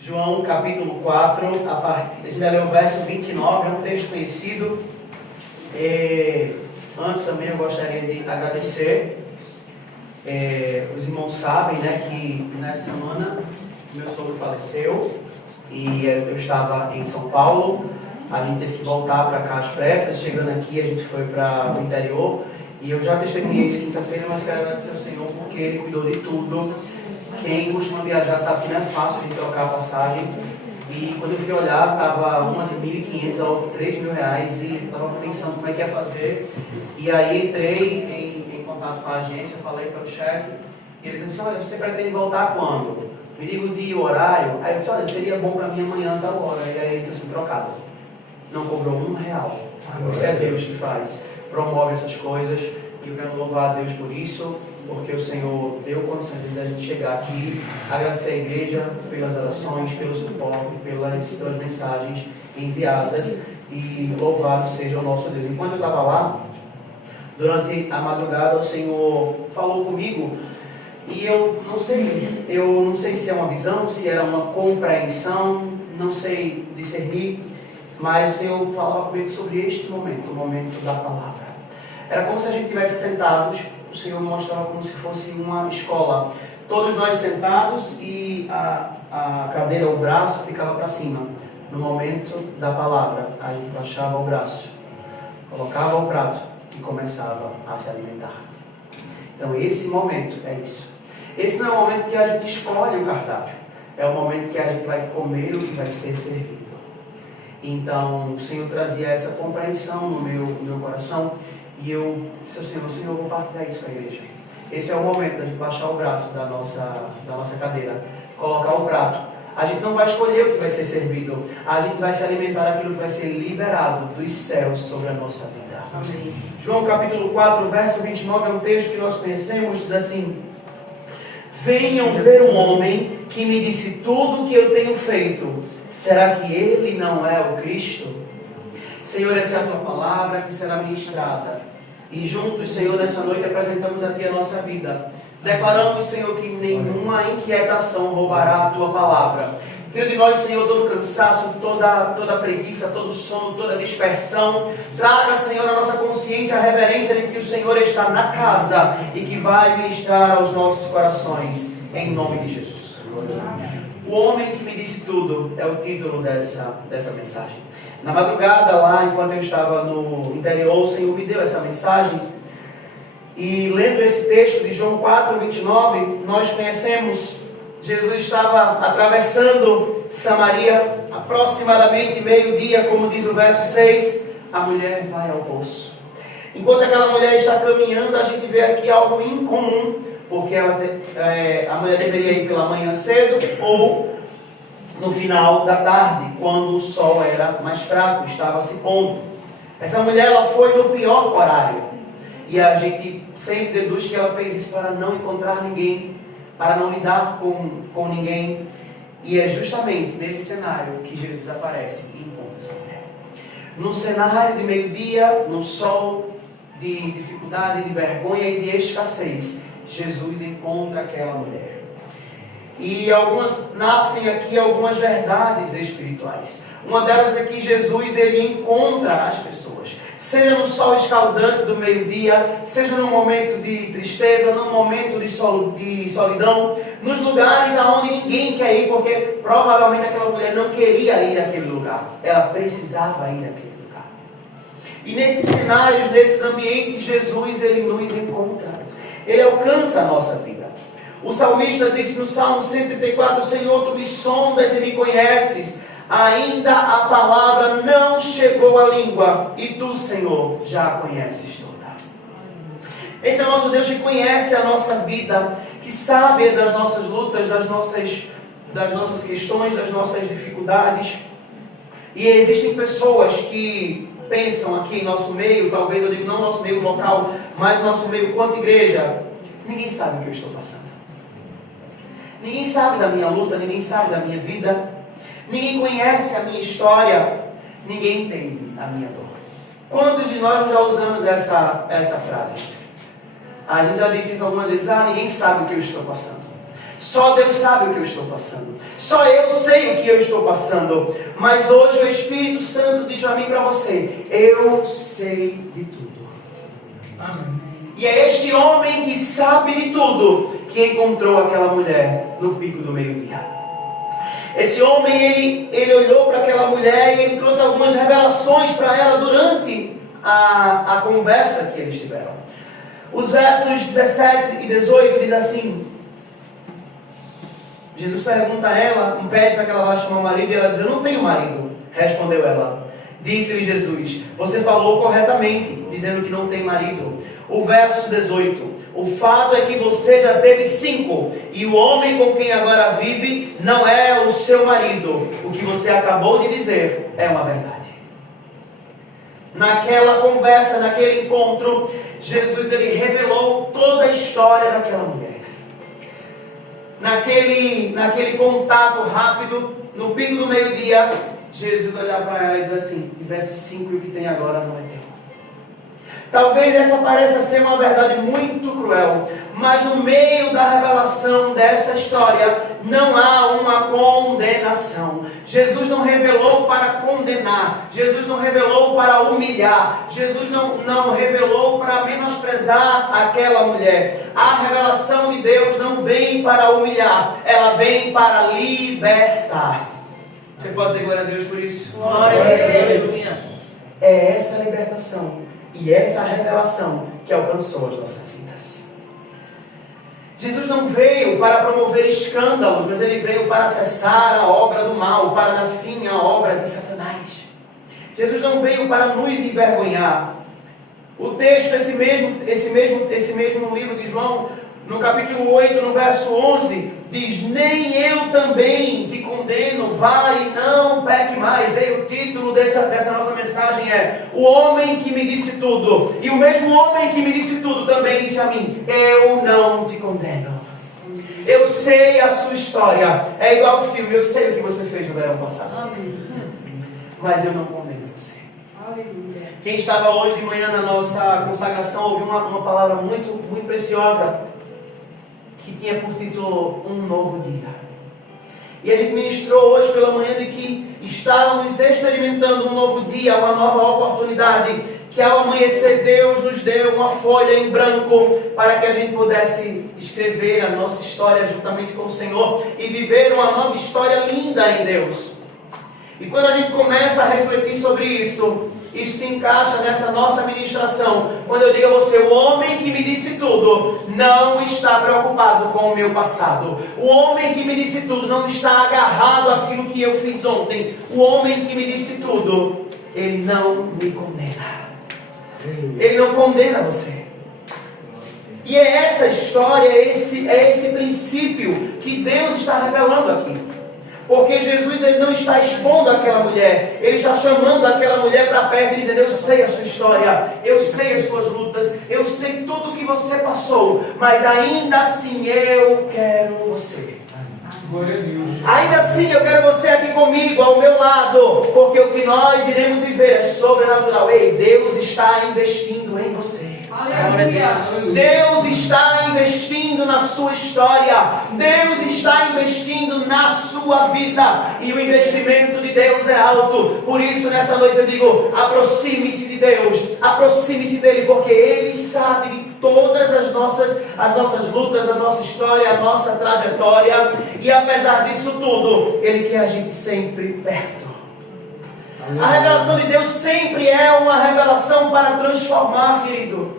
João capítulo 4, a gente vai ler o verso 29, é um texto conhecido. Antes também eu gostaria de agradecer. Os irmãos sabem, né, que nessa semana meu sogro faleceu e eu estava em São Paulo. A gente teve que voltar para cá às pressas. Chegando aqui, a gente foi para o interior e eu já testemunhei isso quinta-feira, mas quero agradecer ao Senhor porque Ele cuidou de tudo. Quem costuma viajar sabe que não é fácil de trocar a passagem. E quando eu fui olhar, estava uma de 1.500, a outra de R$3.000 e estava pensando como é que ia fazer. E aí entrei em contato com a agência, falei pelo chat e ele disse: olha, você pretende voltar quando? Me diga o dia e o horário. Aí eu disse: olha, seria bom para mim amanhã, tal hora. E aí ele disse assim: trocado. Não cobrou R$1. Isso é Deus que faz, promove essas coisas. E eu quero louvar a Deus por isso, porque o Senhor deu condições de a gente chegar aqui, agradecer a igreja pelas orações, pelo suporte, pelas mensagens enviadas, e louvado seja o nosso Deus. Enquanto eu estava lá, durante a madrugada, o Senhor falou comigo, e eu não sei se é uma visão, se era uma compreensão, não sei discernir, mas o Senhor falava comigo sobre este momento, o momento da palavra. Era como se a gente estivesse sentados. O Senhor mostrava como se fosse uma escola. Todos nós sentados e a cadeira, o braço ficava para cima. No momento da palavra, a gente baixava o braço, colocava o prato e começava a se alimentar. Então esse momento é isso. Esse não é o momento que a gente escolhe o cardápio. É o momento que a gente vai comer o que vai ser servido. Então o Senhor trazia essa compreensão no meu coração. E eu disse ao Senhor, eu vou partilhar isso com a igreja. Esse é o momento da gente baixar o braço da nossa cadeira, colocar o prato. A gente não vai escolher o que vai ser servido, a gente vai se alimentar daquilo que vai ser liberado dos céus sobre a nossa vida. Amém. João capítulo 4, verso 29 é um texto que nós conhecemos, diz assim: venham ver um homem que me disse tudo o que eu tenho feito. Será que ele não é o Cristo? Senhor, essa é a Tua palavra que será ministrada. E juntos, Senhor, nessa noite apresentamos a Ti a nossa vida. Declaramos, Senhor, que nenhuma inquietação roubará a Tua palavra. Tira de nós, Senhor, todo cansaço, toda preguiça, todo sono, toda dispersão. Traga, Senhor, a nossa consciência, a reverência de que o Senhor está na casa e que vai ministrar aos nossos corações. Em nome de Jesus. O homem que me disse tudo é o título dessa mensagem. Na madrugada lá, enquanto eu estava no interior, o Senhor me deu essa mensagem. E lendo esse texto de João 4, 29, nós conhecemos, Jesus estava atravessando Samaria, aproximadamente meio-dia, como diz o verso 6, a mulher vai ao poço. Enquanto aquela mulher está caminhando, a gente vê aqui algo incomum, porque a mulher deveria ir pela manhã cedo ou no final da tarde, quando o sol era mais fraco, estava se pondo. Essa mulher, ela foi no pior horário. E a gente sempre deduz que ela fez isso para não encontrar ninguém, para não lidar com ninguém. E é justamente nesse cenário que Jesus aparece e encontra essa mulher. No cenário de meio-dia, no sol de dificuldade, de vergonha e de escassez, Jesus encontra aquela mulher. E nascem aqui algumas verdades espirituais. Uma delas é que Jesus, ele encontra as pessoas. Seja no sol escaldante do meio-dia, seja no momento de tristeza, no momento de solidão, nos lugares aonde ninguém quer ir, porque provavelmente aquela mulher não queria ir àquele lugar. Ela precisava ir àquele lugar. E nesses cenários, nesses ambientes, Jesus, ele nos encontra. Ele alcança a nossa vida. O salmista disse no Salmo 134, Senhor, Tu me sondas e me conheces. Ainda a palavra não chegou à língua, e Tu, Senhor, já a conheces toda. Esse é o nosso Deus que conhece a nossa vida, que sabe das nossas lutas, das nossas questões, das nossas dificuldades. E existem pessoas que pensam aqui em nosso meio, talvez eu digo não nosso meio local, mas nosso meio quanto igreja, ninguém sabe o que eu estou passando. Ninguém sabe da minha luta, ninguém sabe da minha vida, ninguém conhece a minha história, ninguém entende a minha dor. Quantos de nós já usamos essa frase? A gente já disse isso algumas vezes, ninguém sabe o que eu estou passando. Só Deus sabe o que eu estou passando. Só eu sei o que eu estou passando. Mas hoje o Espírito Santo diz para mim e para você: eu sei de tudo. Amém. E é este homem que sabe de tudo que encontrou aquela mulher no pico do meio-dia. Esse homem, ele olhou para aquela mulher e ele trouxe algumas revelações para ela durante a conversa que eles tiveram. Os versos 17 e 18 diz assim: Jesus pergunta a ela, pede para que ela vá chamar o marido, e ela diz: eu não tenho marido. Respondeu ela. Disse-lhe Jesus: você falou corretamente, dizendo que não tem marido. O verso 18: o fato é que você já teve 5, e o homem com quem agora vive não é o seu marido. O que você acabou de dizer é uma verdade. Naquela conversa, naquele encontro, Jesus ele revelou toda a história daquela mulher. Naquele contato rápido, no pico do meio-dia, Jesus olhar para ela e diz assim: tivesse 5 e o que tem agora não é teu. Talvez essa pareça ser uma verdade muito cruel, mas no meio da revelação dessa história não há uma condenação. Jesus não revelou para condenar, Jesus não revelou para humilhar, Jesus não revelou para menosprezar aquela mulher. A revelação de Deus não vem para humilhar, ela vem para libertar. Você pode dizer glória a Deus por isso? Glória a Deus. É essa libertação e essa revelação que alcançou as nossas vidas. Jesus não veio para promover escândalos, mas ele veio para acessar a obra do mal, para dar fim à obra de Satanás. Jesus não veio para nos envergonhar. O texto, esse mesmo livro de João, no capítulo 8, no verso 11, diz: nem eu também te condeno, vai e não peque mais. E o título dessa nossa mensagem é: o homem que me disse tudo. E o mesmo homem que me disse tudo também disse a mim: eu não te condeno. Eu sei a sua história. É igual ao filme, eu sei o que você fez no verão passado. Amém. Mas eu não condeno você. Aleluia. Quem estava hoje de manhã na nossa consagração ouviu uma palavra muito, muito preciosa, que tinha por título Um Novo Dia. E a gente ministrou hoje pela manhã de que estávamos experimentando um novo dia, uma nova oportunidade, que ao amanhecer Deus nos deu uma folha em branco para que a gente pudesse escrever a nossa história juntamente com o Senhor e viver uma nova história linda em Deus. E quando a gente começa a refletir sobre isso se encaixa nessa nossa ministração. Quando eu digo a você: o homem que me disse tudo não está preocupado com o meu passado. O homem que me disse tudo não está agarrado àquilo que eu fiz ontem. O homem que me disse tudo, ele não me condena. Ele não condena você. E é essa história, é esse princípio que Deus está revelando aqui. Porque Jesus ele não está expondo aquela mulher, ele está chamando aquela mulher para perto e dizendo: eu sei a sua história, eu sei as suas lutas, eu sei tudo o que você passou, mas ainda assim eu quero você. Glória a Deus. Ainda assim eu quero você aqui comigo, ao meu lado, porque o que nós iremos viver é sobrenatural. Ei, Deus está investindo em você. Aleluia. Deus está investindo na sua história. Deus está investindo na sua vida. E o investimento de Deus é alto. Por isso nessa noite eu digo: aproxime-se de Deus, aproxime-se dele, porque Ele sabe de todas as nossas lutas, a nossa história, a nossa trajetória. E apesar disso tudo, Ele quer a gente sempre perto. A revelação de Deus sempre é uma revelação para transformar, querido.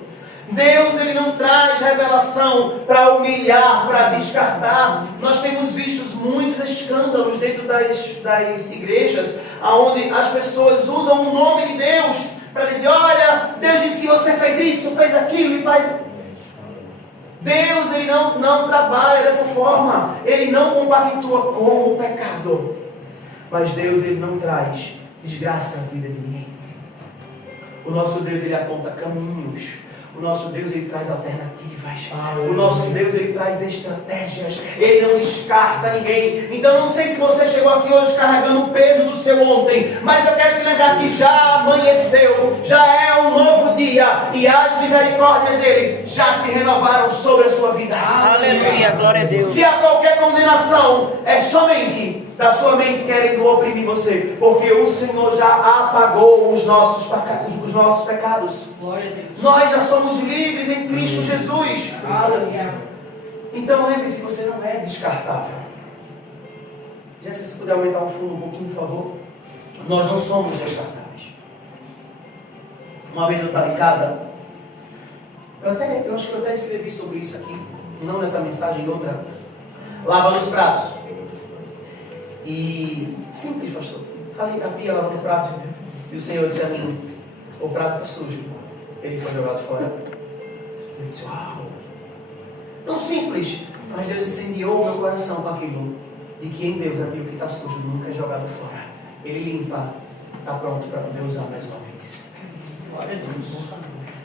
Deus ele não traz revelação para humilhar, para descartar. Nós temos visto muitos escândalos dentro das igrejas, onde as pessoas usam o nome de Deus para dizer: olha, Deus disse que você fez isso, fez aquilo e faz... Deus ele não trabalha dessa forma. Ele não compactua com o pecado. Mas Deus ele não traz desgraça à vida de ninguém. O nosso Deus ele aponta caminhos. O nosso Deus, Ele traz alternativas. O nosso Deus, Ele traz estratégias. Ele não descarta ninguém. Então, não sei se você chegou aqui hoje carregando o peso do seu ontem, mas eu quero te lembrar que já amanheceu, já é um novo dia, e as misericórdias dele já se renovaram sobre a sua vida. Aleluia, glória a Deus. Se há qualquer condenação, é somente da sua mente querendo oprimir você, porque o Senhor já apagou os nossos pecados. Glória a Deus. Nós já somos livres em Cristo Jesus. Aleluia. Então lembre-se, você não é descartável. Já se você puder aumentar o fundo um pouquinho, por favor. Nós não somos descartáveis. Uma vez eu estava em casa, eu acho que eu até escrevi sobre isso aqui, não nessa mensagem, em outra, lavando os pratos. E simples, pastor. Ali na pia, lavando o prato. E o Senhor disse a mim: o prato está sujo. Ele foi jogado fora. Eu disse: uau! Tão simples. Mas Deus incendiou o meu coração com aquilo. De que em Deus aquilo que está sujo nunca é jogado fora. Ele limpa. Está pronto para poder usar mais uma vez. Glória a Deus.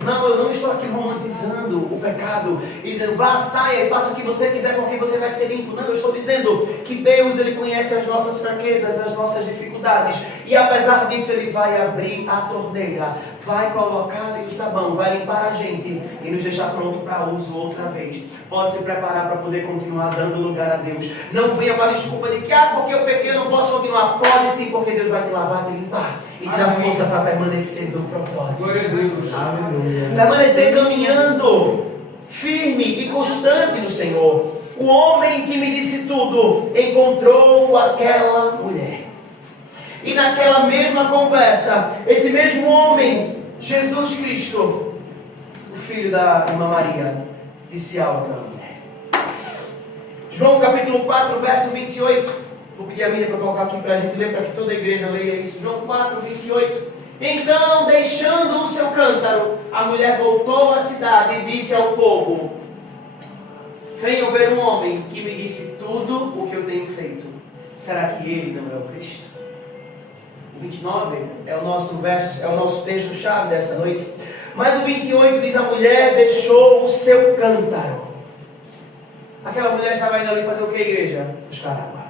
Não, eu não estou aqui romantizando o pecado e dizendo: vá, saia e faça o que você quiser porque você vai ser limpo. Não, eu estou dizendo que Deus, Ele conhece as nossas fraquezas, as nossas dificuldades, e apesar disso Ele vai abrir a torneira, vai colocar ali o sabão, vai limpar a gente e nos deixar pronto para uso outra vez. Pode se preparar para poder continuar dando lugar a Deus. Não venha com a desculpa de que porque eu pequei, eu não posso continuar. Pode sim, porque Deus vai te lavar, te limpar e te dar força para permanecer no propósito. Glória a Deus. Permanecer caminhando firme e constante no Senhor. O homem que me disse tudo encontrou aquela mulher. E naquela mesma conversa, esse mesmo homem, Jesus Cristo, o filho da irmã Maria, disse algo para a mulher. João capítulo 4, verso 28. Vou pedir a Miriam para colocar aqui para a gente ler, para que toda a igreja leia isso. João 4, 28. Então, deixando o seu cântaro, a mulher voltou à cidade e disse ao povo: venham ver um homem que me disse tudo o que eu tenho feito. Será que ele não é o Cristo? O 29 é o nosso verso, é o nosso texto-chave dessa noite. Mas o 28 diz: a mulher deixou o seu cântaro. Aquela mulher estava indo ali fazer o que, igreja? Buscar água.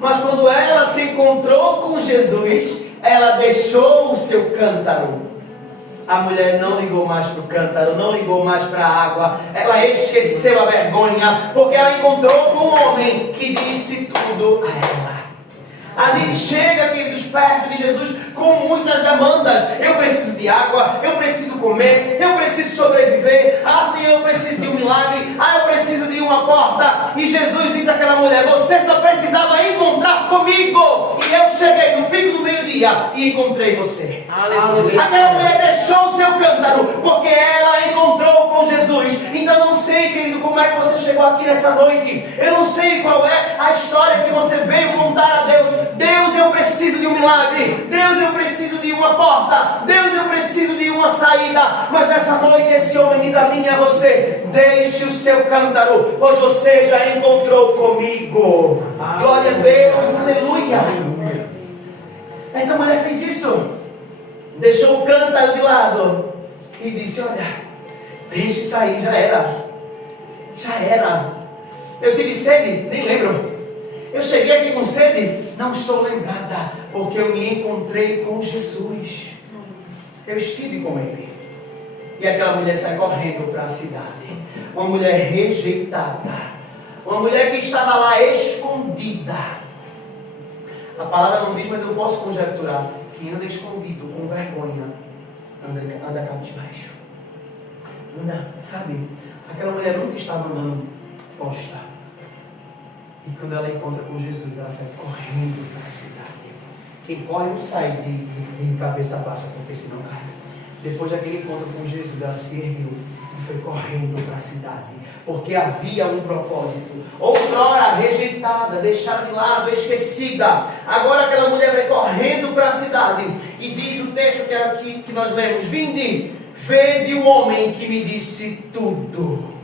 Mas quando ela se encontrou com Jesus, ela deixou o seu cântaro. A mulher não ligou mais para o cântaro, não ligou mais para a água. Ela esqueceu a vergonha, porque ela encontrou com um homem que disse tudo a ela. A gente chega, queridos, perto de Jesus com muitas demandas. Eu preciso de água, eu preciso comer, eu preciso sobreviver. Senhor, eu preciso de um milagre. Eu preciso de uma porta. E Jesus disse àquela mulher: você só precisava encontrar comigo. E eu cheguei no pico do meio-dia e encontrei você. Aleluia. Aquela mulher deixou o seu cântaro porque ela encontrou com Jesus. Então não sei, querido, como é que você chegou aqui nessa noite. Eu não sei qual é a história que você veio contar a Deus. Deus, eu preciso de um milagre. Deus, eu preciso de uma porta. Deus, eu preciso de uma saída. Mas nessa noite esse homem diz a mim e a você: deixe o seu cântaro, pois você já encontrou comigo. Glória a Deus, aleluia. Essa mulher fez isso. Deixou o cântaro de lado e disse: olha, deixe isso aí, já era. Já era. Eu tive sede, nem lembro. Eu cheguei aqui com sede, não estou lembrada, porque eu me encontrei com Jesus. Eu estive com Ele. E aquela mulher sai correndo para a cidade. Uma mulher rejeitada. Uma mulher que estava lá escondida. A palavra não diz, mas eu posso conjecturar. Que anda escondido, com vergonha, anda cabisbaixo. Anda, sabe? Aquela mulher nunca estava andando posta. E quando ela encontra com Jesus, ela sai correndo para a cidade. Quem corre não sai de cabeça baixa, porque senão cai. Depois daquele encontro com Jesus, ela se ergueu e foi correndo para a cidade. Porque havia um propósito. Outrora rejeitada, deixada de lado, esquecida. Agora aquela mulher vai correndo para a cidade. E diz o texto que nós lemos: vinde, vede o homem que me disse tudo.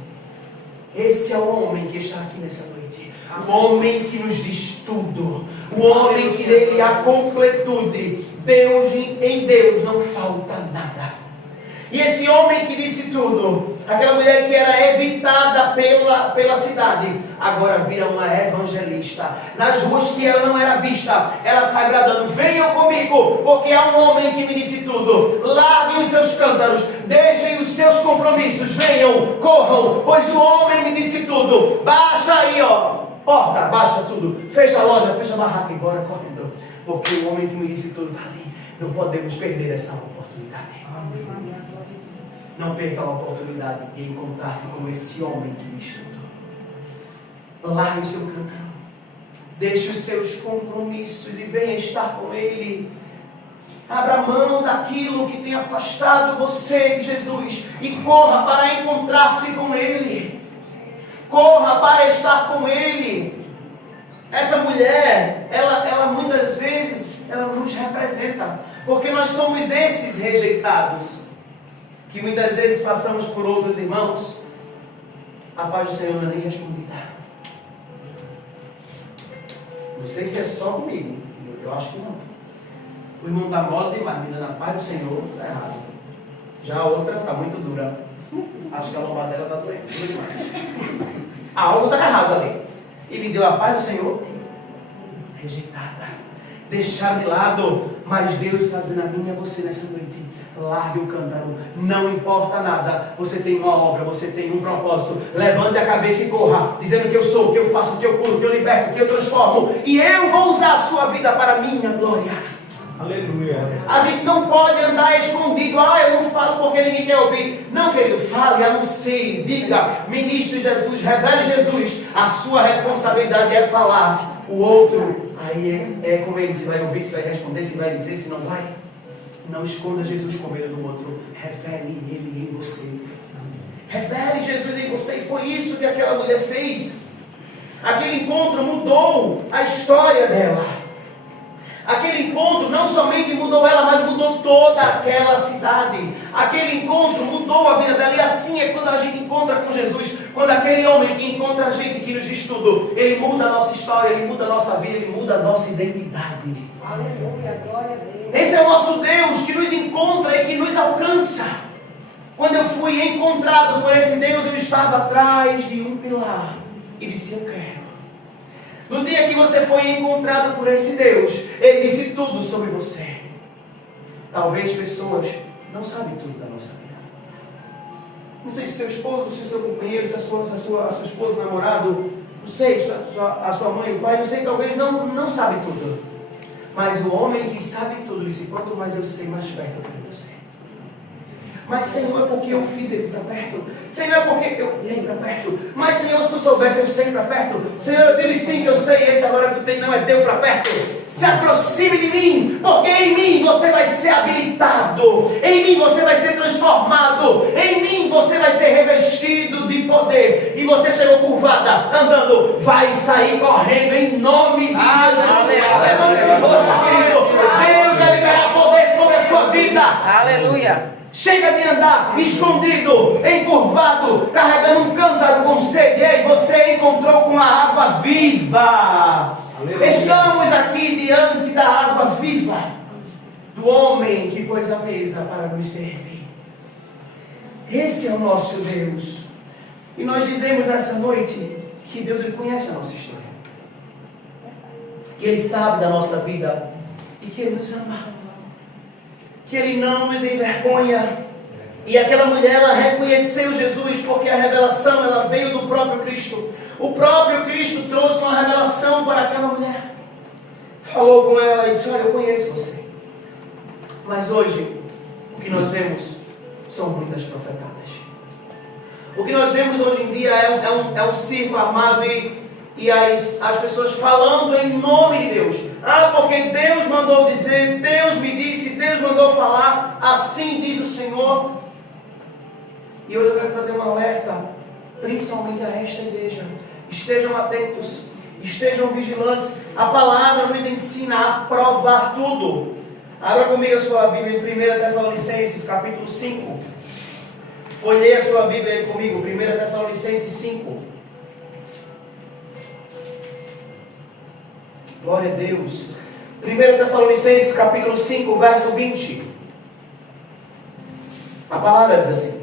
Esse é o homem que está aqui nessa noite. O homem que nos diz tudo. O homem que nele há completude. Em Deus não falta nada. E esse homem que disse tudo, aquela mulher que era evitada pela cidade, agora vira uma evangelista. Nas ruas que ela não era vista, ela sai bradando: venham comigo, porque há um homem que me disse tudo. Larguem os seus cântaros, deixem os seus compromissos, venham, corram, pois o homem me disse tudo. Baixa aí, ó, porta, baixa tudo, fecha a loja, fecha a barraca e bora correndo, porque o homem que me disse tudo está ali. Não podemos perder essa oportunidade. Não perca a oportunidade de encontrar-se com esse homem que me estudou. Largue o seu cântaro, deixe os seus compromissos e venha estar com Ele. Abra mão daquilo que tem afastado você de Jesus e corra para encontrar-se com Ele. Corra para estar com Ele. Essa mulher, ela muitas vezes, ela nos representa, porque nós somos esses rejeitados, que muitas vezes passamos por outros irmãos. A paz do Senhor não é nem respondida. Não sei se é só comigo, eu acho que não. O irmão está mole demais, me dando a paz do Senhor, está errado. Já a outra está muito dura. Acho que a lombada dela está doendo demais. Algo está errado ali. E me deu a paz do Senhor, rejeitada, deixar de lado. Mas Deus está dizendo a mim e a você nessa noite: largue o cântaro, não importa nada. Você tem uma obra, você tem um propósito. Levante a cabeça e corra, dizendo que eu sou, que eu faço, que eu curo, que eu liberto, que eu transformo. E eu vou usar a sua vida para a minha glória. Aleluia. A gente não pode andar escondido. Eu não falo porque ninguém quer ouvir. Não, querido, fale, anuncie, diga, ministre Jesus, revele Jesus. A sua responsabilidade é falar. O outro, aí é com ele. Se vai ouvir, se vai responder, se vai dizer, se não vai. Não esconda Jesus com medo do outro. Revele Ele em você. Revele Jesus em você. E foi isso que aquela mulher fez. Aquele encontro mudou a história dela. Aquele encontro não somente mudou ela, mas mudou toda aquela cidade. Aquele encontro mudou a vida dela. E assim é quando a gente encontra com Jesus. Quando aquele homem que encontra a gente, que nos diz tudo, ele muda a nossa história, ele muda a nossa vida, ele muda a nossa identidade. Aleluia, glória a Deus. Esse é o nosso Deus que nos encontra e que nos alcança. Quando eu fui encontrado por esse Deus, eu estava atrás de um pilar e disse: eu quero. No dia que você foi encontrado por esse Deus, Ele disse tudo sobre você. Talvez pessoas não sabem tudo da nossa vida. Não sei se seu esposo, se seu companheiro, se a sua esposa, o namorado, não sei, a sua mãe, o pai, não sei, talvez não sabe tudo. Mas o homem que sabe tudo disse: quanto mais eu sei, mais perto eu quero você. Mas Senhor, é porque eu fiz ele para perto. Senhor, é porque eu dei para perto. Mas Senhor, se tu soubesse, eu sei para perto. Senhor, eu disse sim que eu sei. Esse agora que tu tem não é teu para perto. Se aproxime de mim, porque em mim você vai ser habilitado. Em mim você vai ser transformado. Em mim você vai ser revestido de poder. E você chegou curvada, andando, vai sair correndo em nome de Jesus. Querido, Deus vai liberar poder sobre a sua vida. Aleluia. Chega de andar escondido, encurvado, carregando um cântaro com sede. Ei, você encontrou com a água viva. Aleluia. Estamos aqui diante da água viva, do homem que pôs a mesa para nos servir. Esse é o nosso Deus. E nós dizemos nessa noite que Deus, Ele conhece a nossa história, que Ele sabe da nossa vida e que Ele nos ama, que Ele não nos envergonha. E aquela mulher, ela reconheceu Jesus, porque a revelação, ela veio do próprio Cristo. O próprio Cristo trouxe uma revelação para aquela mulher. Falou com ela e disse: olha, eu conheço você. Mas hoje, o que nós vemos são muitas profetadas. O que nós vemos hoje em dia é um circo armado e as pessoas falando em nome de Deus. Porque Deus mandou dizer, Deus me disse, Deus mandou falar, assim diz o Senhor. E hoje eu quero trazer um alerta, principalmente a esta igreja. Estejam atentos, estejam vigilantes. A palavra nos ensina a provar tudo. Abra comigo a sua Bíblia em 1 Tessalonicenses, capítulo 5. Folheie a sua Bíblia aí comigo, 1 Tessalonicenses 5. Glória a Deus. 1 Tessalonicenses capítulo 5, verso 20. A palavra diz assim: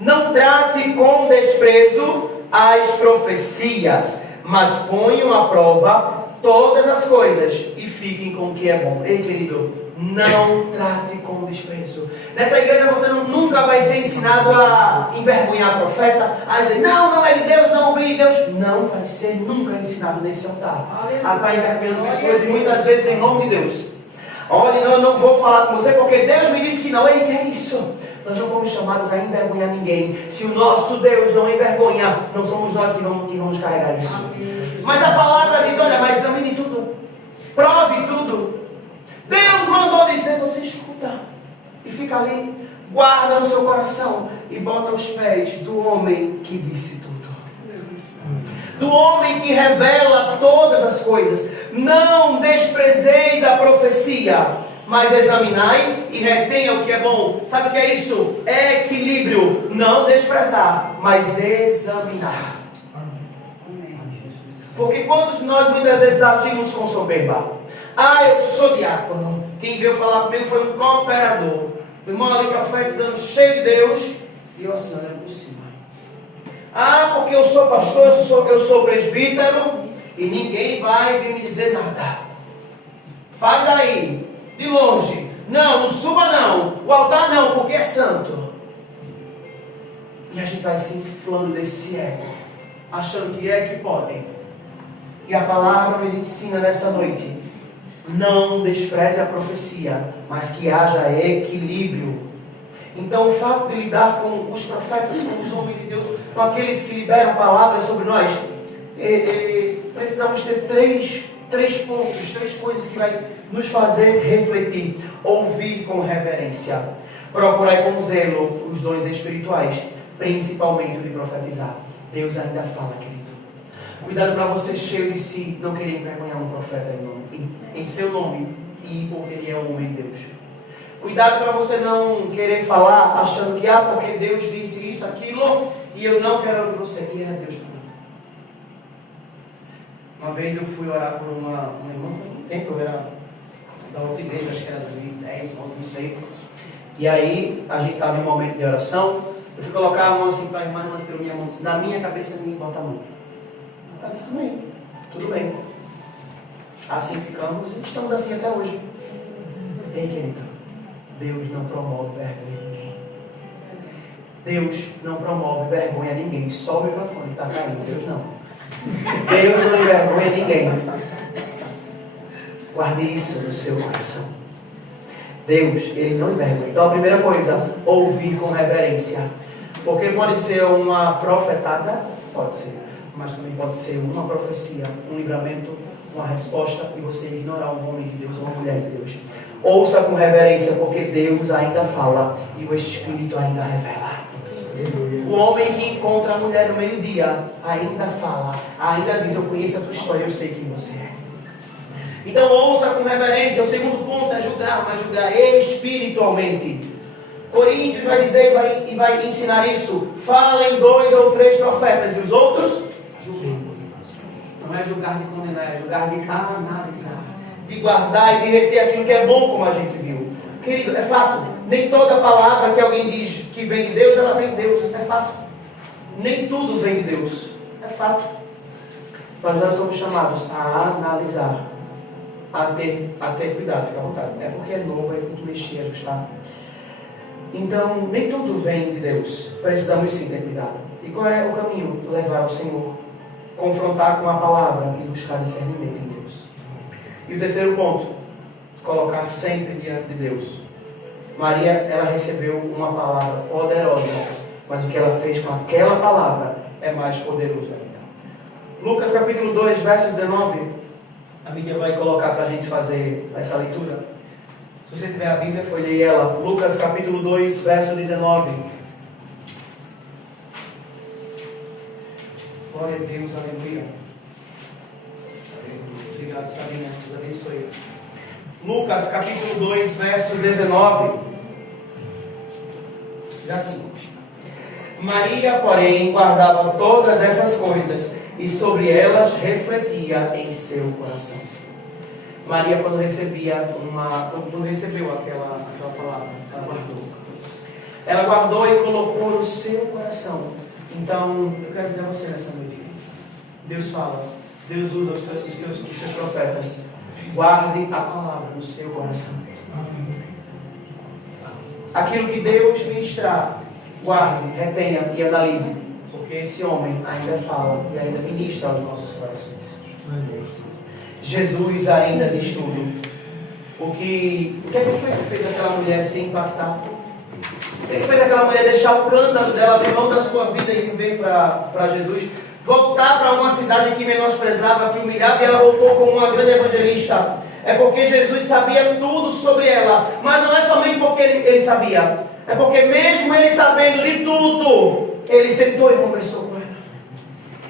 não trate com desprezo as profecias, mas ponham à prova todas as coisas e fiquem com o que é bom. Ei, querido, não trate com desprezo. Nessa igreja você nunca vai ser ensinado a envergonhar profeta, a dizer, não é de Deus, não vem de Deus. Não vai ser nunca ensinado nesse altar a estar envergonhando pessoas, e muitas vezes em nome de Deus. Olha, eu não vou falar com você porque Deus me disse que não. Ei, que é isso? Nós não fomos chamados a envergonhar ninguém. Se o nosso Deus não envergonha, não somos nós que vamos carregar isso. Mas a palavra diz, olha, mas examine tudo, prove tudo. Deus mandou dizer, você escuta e fica ali, guarda no seu coração e bota aos pés do homem que disse tudo, do homem que revela todas as coisas. Não desprezeis a profecia, mas examinai e retenha o que é bom. Sabe o que é isso? É equilíbrio. Não desprezar, mas examinar. Porque quantos de nós muitas vezes agimos com soberba? Eu sou diácono. Quem veio falar comigo foi um cooperador. O irmão ali profetizando, cheio de Deus, e eu assim, olhando por cima. Porque eu sou pastor, eu sou presbítero, e ninguém vai vir me dizer nada. Fale daí, de longe. Não suba não, o altar não, porque é santo. E a gente vai se inflando desse ego, achando que é que pode. E a palavra nos ensina nessa noite: não despreze a profecia, mas que haja equilíbrio. Então o fato de lidar com os profetas, com os homens de Deus, com aqueles que liberam palavras sobre nós, precisamos ter três pontos, três coisas que vai nos fazer refletir. Ouvir com reverência, procurar com zelo os dons espirituais, principalmente o de profetizar. Deus ainda fala, querido. Cuidado para você, cheio de si, não querer envergonhar um profeta em seu nome e porque ele é um homem de Deus. Cuidado para você não querer falar achando que porque Deus disse isso, aquilo, e eu não quero ouvir você. E era Deus falando. Uma vez eu fui orar por uma irmã, foi um tempo, eu era da outra igreja, acho que era 2010, 11, não sei. E aí, a gente estava em um momento de oração, eu fui colocar a mão assim para a irmã tirou minha mão assim, na minha cabeça ninguém bota a mão. Ela disse, tudo bem. Assim ficamos e estamos assim até hoje. Ei, querido, Deus não promove vergonha a ninguém. Deus não promove vergonha a ninguém. Só o microfone está caindo, Deus não. Deus não envergonha ninguém. Guarde isso no seu coração. Deus, Ele não envergonha. Então a primeira coisa, ouvir com reverência. Porque pode ser uma profetada, pode ser, mas também pode ser uma profecia, um livramento, uma resposta, e você ignorar um homem de Deus ou uma mulher de Deus. Ouça com reverência, porque Deus ainda fala e o Espírito ainda revela. O homem que encontra a mulher no meio-dia ainda fala, ainda diz, eu conheço a tua história, eu sei quem você é. Então ouça com reverência. O segundo ponto é julgar, mas julgar espiritualmente. Coríntios vai dizer e vai ensinar isso. Falem 2 ou 3 profetas e os outros julguem. Não é julgar de condenar, é julgar de analisar, de guardar e de reter aquilo que é bom, como a gente viu. Querido, é fato, nem toda palavra que alguém diz que vem de Deus, ela vem de Deus, é fato. Nem tudo vem de Deus, é fato. Mas nós somos chamados a analisar, a ter cuidado, fica à vontade. É porque é novo, aí tem que mexer, ajustar. Então, nem tudo vem de Deus. Precisamos sim ter cuidado. E qual é o caminho? Levar ao Senhor, confrontar com a palavra e buscar discernimento em Deus. E o terceiro ponto, colocar sempre diante de Deus. Maria, ela recebeu uma palavra poderosa, mas o que ela fez com aquela palavra é mais poderoso ainda. Lucas capítulo 2, verso 19, a Bíblia vai colocar para a gente fazer essa leitura. Se você tiver a Bíblia, folheie ela. Lucas capítulo 2, verso 19. Glória a Deus, aleluia. Obrigado, Sabina. Deus abençoe. Lucas capítulo 2, verso 19. Já assim. Maria, porém, guardava todas essas coisas e sobre elas refletia em seu coração. Maria, quando recebeu aquela palavra, ela guardou. ela guardou e colocou no seu coração. Então, eu quero dizer a você nessa noite, Deus fala, Deus usa os seus profetas. Guarde a palavra no seu coração. Aquilo que Deus ministrar, guarde, retenha e analise, porque esse homem ainda fala e ainda ministra aos nossos corações. Jesus ainda diz tudo. O que é que foi que fez aquela mulher se impactar? O que é que fez aquela mulher deixar o cântaro dela, abrir mão da sua vida e viver para Jesus? Voltar para uma cidade que menosprezava, que humilhava, e ela voltou como uma grande evangelista. É porque Jesus sabia tudo sobre ela. Mas não é somente porque ele sabia. É porque mesmo ele sabendo de tudo, ele sentou e conversou com ela.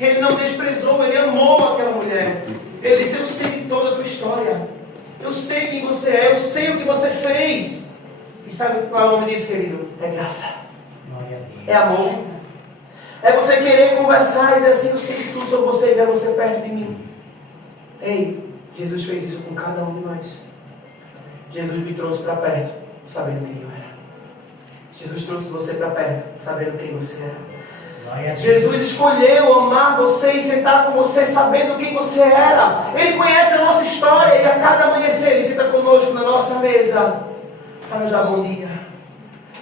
Ele não desprezou, ele amou aquela mulher. Ele disse: eu sei de toda a tua história. Eu sei quem você é, eu sei o que você fez. E sabe qual é o nome disso, querido? É graça. É amor. É você querer conversar e dizer assim: eu sei de tudo sobre você e quero você perto de mim. Ei, Jesus fez isso com cada um de nós. Jesus me trouxe para perto, sabendo quem eu era. Jesus trouxe você para perto, sabendo quem você era. Jesus escolheu amar você e sentar com você sabendo quem você era. Ele conhece a nossa história e a cada amanhecer Ele senta conosco na nossa mesa para nos dar bom dia,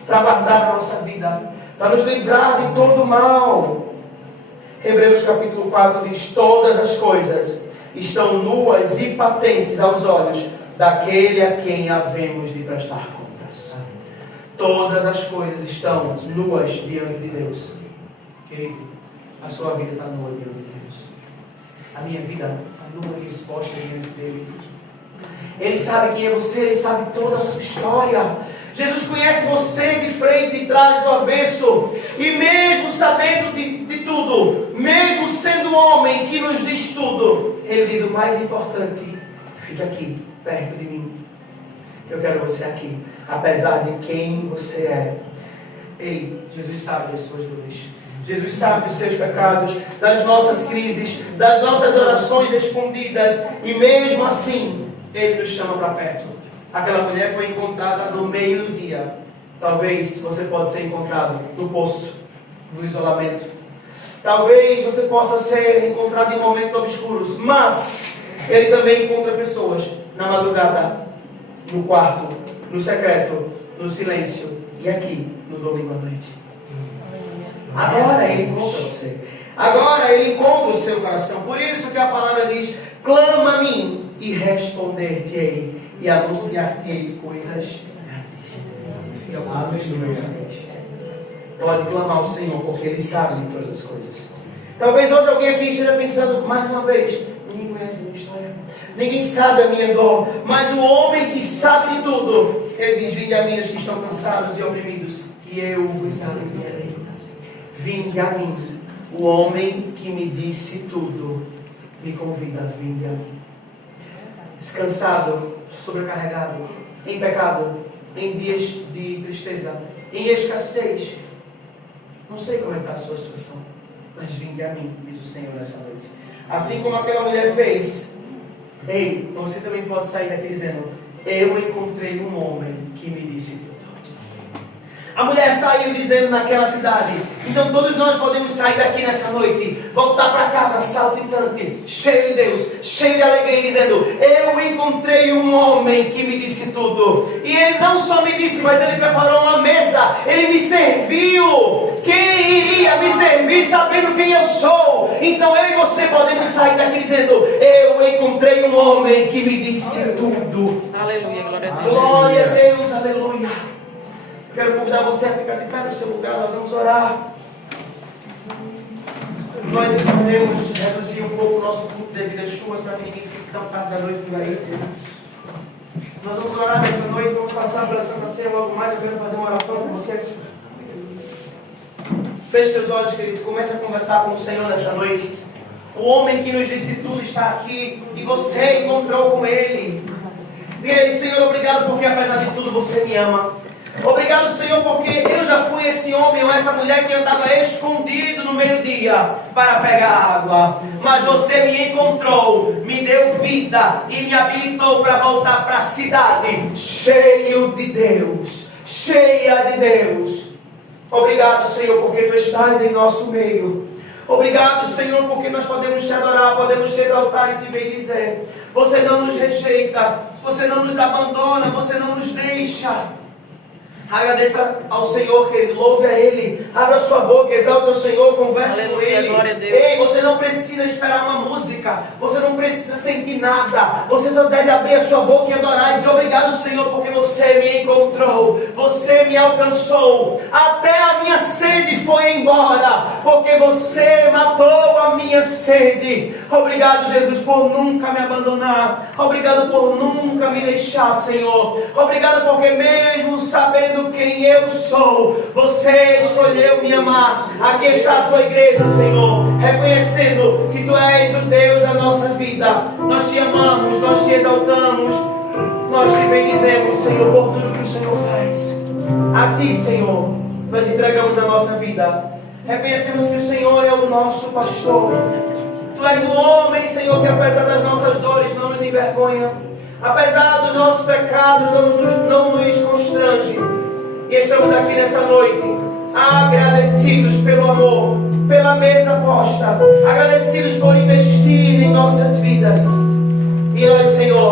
para guardar a nossa vida, para nos livrar de todo o mal. Hebreus capítulo 4 diz: todas as coisas estão nuas e patentes aos olhos daquele a quem havemos de prestar contas. Todas as coisas estão nuas diante de Deus. Querido, a sua vida está nua diante de Deus. A minha vida está nua e exposta diante dele. Ele sabe quem é você, ele sabe toda a sua história. Jesus conhece você de frente, de trás, do avesso. E mesmo sabendo de tudo, mesmo sendo homem que nos diz tudo, ele diz: o mais importante, fica aqui, perto de mim. Eu quero você aqui, apesar de quem você é. Ei, Jesus sabe das suas dores. Jesus sabe dos seus pecados, das nossas crises, das nossas orações respondidas. E mesmo assim, Ele nos chama para perto. Aquela mulher foi encontrada no meio do dia. Talvez você pode ser encontrado no poço, no isolamento. Talvez você possa ser encontrado em momentos obscuros. Mas Ele também encontra pessoas na madrugada, no quarto, no secreto, no silêncio e aqui no domingo à noite. Agora Ele encontra você. Agora Ele encontra o seu coração. Por isso que a palavra diz: clama a mim e responder-te-ei e anunciar-te-ei coisas grandes e ocultas que não sabes. Pode clamar ao Senhor, porque Ele sabe de todas as coisas. Talvez hoje alguém aqui esteja pensando mais uma vez: ninguém conhece a minha história, ninguém sabe a minha dor. Mas o homem que sabe de tudo, Ele diz: vinde a mim os que estão cansados e oprimidos, e eu vos aliviarei. Vinde a mim. O homem que me disse tudo me convida: vinde a mim. Descansado, sobrecarregado, em pecado, em dias de tristeza, em escassez. Não sei como está a sua situação, mas vinde a mim, diz o Senhor nessa noite. Assim como aquela mulher fez. Ei, você também pode sair daqui dizendo: eu encontrei um homem que me disse tudo. A mulher saiu dizendo naquela cidade. Então todos nós podemos sair daqui nessa noite, voltar para casa saltitante, cheio de Deus, cheio de alegria, dizendo: eu encontrei um homem que me disse tudo. E ele não só me disse, mas ele preparou uma mesa, ele me serviu. Quem iria me servir sabendo quem eu sou? Então eu e você podemos sair daqui dizendo: eu encontrei um homem que me disse tudo. Aleluia, glória a Deus. Glória a Deus, aleluia. Quero convidar você a ficar de pé no seu lugar. Nós vamos orar. Nós escolhemos reduzir um pouco o nosso culto devido às chuvas, para que ninguém fique tão tarde da noite por aí. Nós vamos orar nessa noite. Vamos passar pela Santa Ceia logo mais. Eu quero fazer uma oração com você. Feche seus olhos, queridos. Comece a conversar com o Senhor nessa noite. O homem que nos disse tudo está aqui e você encontrou com Ele. Diga a Ele: Senhor, obrigado porque apesar de tudo você me ama. Obrigado, Senhor, porque eu já fui esse homem ou essa mulher que andava escondido no meio-dia para pegar água. Mas você me encontrou, me deu vida e me habilitou para voltar para a cidade cheio de Deus, cheia de Deus. Obrigado, Senhor, porque Tu estás em nosso meio. Obrigado, Senhor, porque nós podemos Te adorar, podemos Te exaltar e Te bendizer. Você não nos rejeita, Você não nos abandona, Você não nos deixa. Agradeça ao Senhor, querido, louve a Ele, abra sua boca, exalta o Senhor, converse com Ele. Ei, você não precisa esperar uma música, você não precisa sentir nada, você só deve abrir a sua boca e adorar e dizer obrigado, Senhor, porque você me encontrou, você me alcançou, até a minha sede foi embora, porque você matou a minha sede. Obrigado, Jesus, por nunca me abandonar, obrigado por nunca me deixar, Senhor, obrigado porque mesmo sabendo quem eu sou, Você escolheu me amar. Aqui está a Tua igreja, Senhor, reconhecendo que Tu és o Deus da nossa vida. Nós Te amamos, nós Te exaltamos, nós Te bendizemos, Senhor, por tudo que o Senhor faz. A Ti, Senhor, nós entregamos a nossa vida. Reconhecemos que o Senhor é o nosso pastor. Tu és um homem, Senhor, que apesar das nossas dores não nos envergonha, apesar dos nossos pecados não nos constrange. E estamos aqui nessa noite agradecidos pelo amor, pela mesa posta, agradecidos por investir em nossas vidas. E nós, Senhor,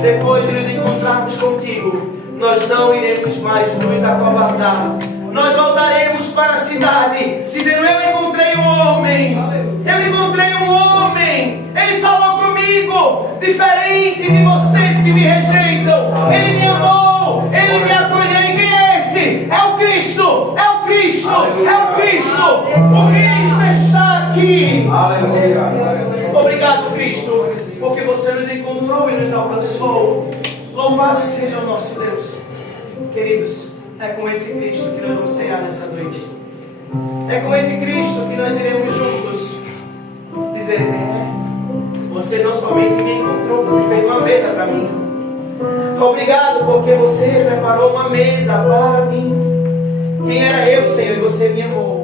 depois de nos encontrarmos contigo, nós não iremos mais nos acovardar. Nós voltaremos para a cidade dizendo: eu encontrei um homem, eu encontrei um homem, ele falou comigo, diferente de vocês que me rejeitam. Ele me amou, ele me acolheu. Quem é esse? É o Cristo, é o Cristo, aleluia, é o Cristo. O Cristo está aqui. Aleluia. Obrigado, Cristo, porque você nos encontrou e nos alcançou. Louvado seja o nosso Deus. Queridos, é com esse Cristo que nós vamos cear nessa noite. É com esse Cristo que nós iremos juntos dizer: você não somente me encontrou, você fez uma mesa para mim. Obrigado porque você preparou uma mesa para mim. Quem era eu, Senhor, e você me amou.